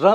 اس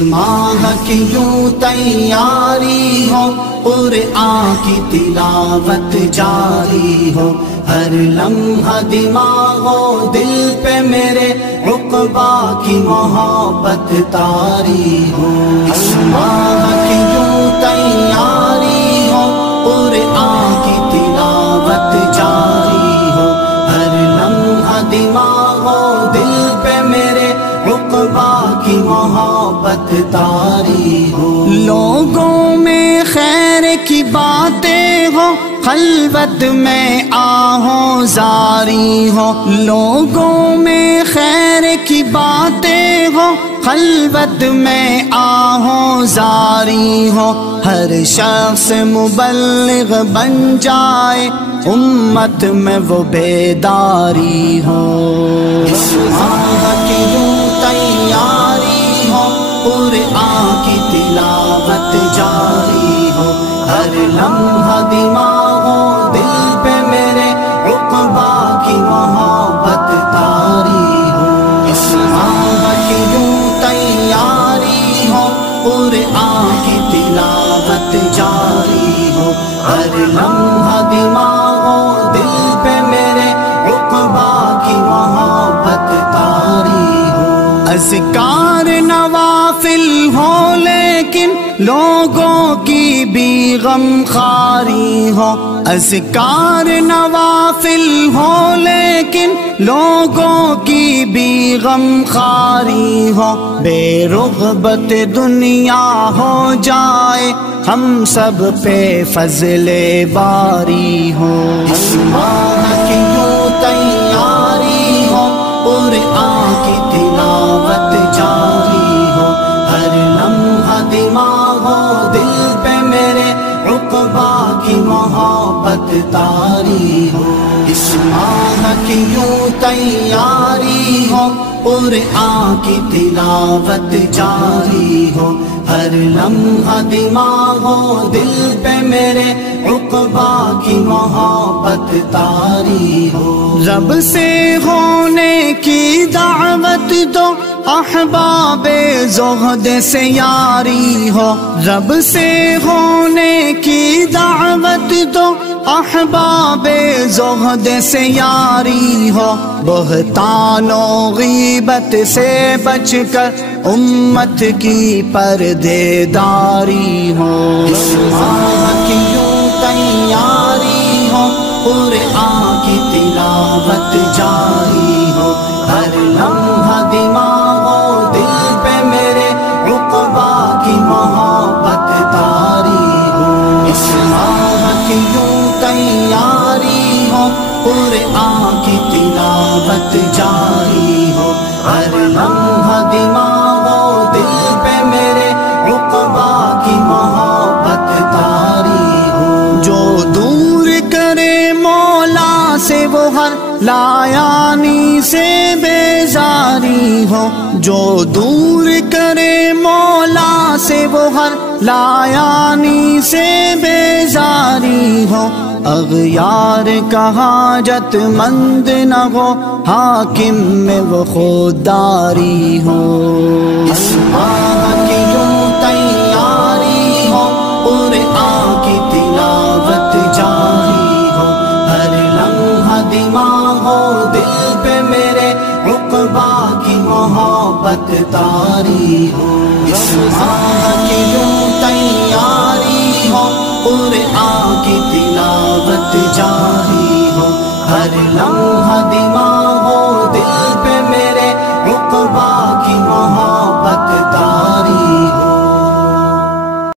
ماہ کی یوں تیاری ہو، قرآن کی تلاوت جاری ہو، ہر لمحہ دماغ و دل پہ میرے عقبہ کی محبت طاری ہو۔ اس ماہ کی یوں تیاری ہو، قرآن کی تلاوت جاری ہو، ہر لمحہ دماغ و دل پہ میرے عقبہ کی محبت طاری ہو۔ لوگوں میں خیر کی باتیں ہو، خلوت میں آہو زاری ہو، لوگوں میں خیر کی باتیں ہو، خلوت میں آہو زاری ہو، ہر شخص مبلغ بن جائے، امت میں وہ بیداری ہو۔ اس ماہ کی یوں تیاری ہو، قرآن کی تلاوت جاری ہو، ہر لمحہ دماغ و دل پہ میرے عقبہ کی محبت طاری ہو۔ اس ماہ کی یوں تیاری ہو، قرآن کی تلاوت جاری ہو، ہر لمحہ دماغ و دل پہ میرے عقبہ کی محبت طاری ہو۔ اذکار نوافل ہو لیکن لوگوں کی بھی غم خواری ہو، اذکار نوافل ہو لیکن لوگوں کی بھی غم خواری ہو، بے رغبت دنیا ہو جائے، ہم سب پہ فضل باری ہو۔ اس ماہ کی یوں تیاری ہو، قرآن کی تلاوت جاری ہو، ہر لمحہ دماغ و دل پہ میرے عقبہ کی محبت طاری ہو۔ اس ماہ کی یوں تیاری ہو، قرآن کی تلاوت جاری ہو، ہر لمحہ دماغ و دل پہ میرے عقبہ کی محبت طاری ہو۔ رب سے ہونے کی دعوت دو، احباب زہد سے یاری ہو، رب سے ہونے کی دعوت دو، احباب زہد سے یاری ہو، بہتان و غیبت سے بچ کر امت کی پردے داری ہو۔ اس ماہ کی یوں تیاری ہو، قرآن کی تلاوت جاری ہو، ہر لمحہ دماغ و دل پہ میرے عقبہ کی محبت طاری ہو۔ اس ماہ کی یوں تیاری ہو، قرآن کی تلاوت جاری ہو، ہر لمحہ دماغ و دل پہ میرے عقبہ کی محبت طاری ہو۔ جو دور کرے مولا سے وہ ہر لایانی سے بیزاری ہو، جو دور کرے مولا سے وہ ہر لایانی سے بیزاری ہو، اغیار کا حاجت مند نہ ہو، حاکم میں وہ خودداری ہو۔ اس ماہ کی یوں تیاری ہو، قرآن کی تلاوت جاری ہو، ہر لمحہ دماغ و دل پہ میرے عقبہ کی محبت طاری ہو۔ اس ماہ